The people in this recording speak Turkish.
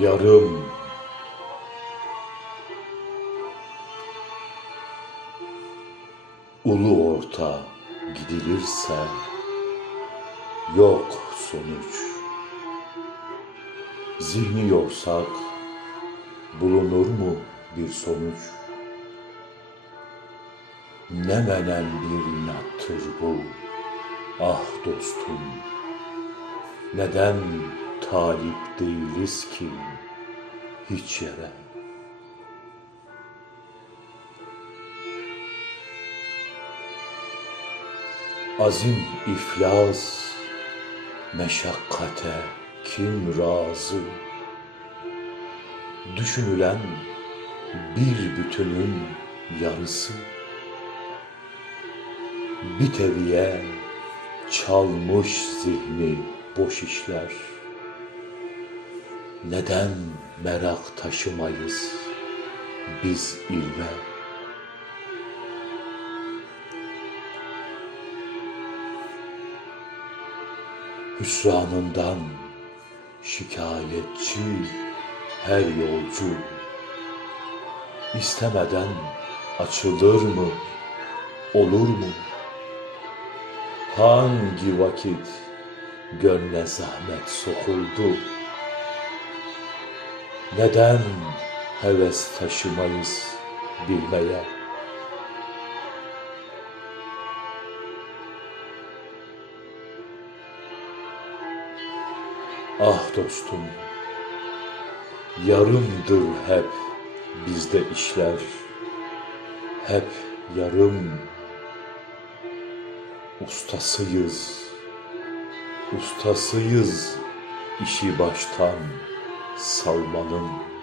yarım ulu orta gidilirse yok sonuç. Zihni yorsak bulunur mu bir sonuç? Ne menen bir inattır bu ah dostum. Neden talip değiliz ki hiç yere? Azim iflas, meşakkate kim razı? Düşünülen bir bütünün yarısı. Bir teviye çalmış zihni boş işler. Neden merak taşımayız biz ilme? hüsranından şikayetçi her yolcu istemeden açılır mı olur mu hangi vakit gönle zahmet sokuldu neden heves taşımayız bilmeye? Ah dostum, yarımdır hep bizde işler, hep yarım. Ustasıyız, ustasıyız işi baştan salmanın.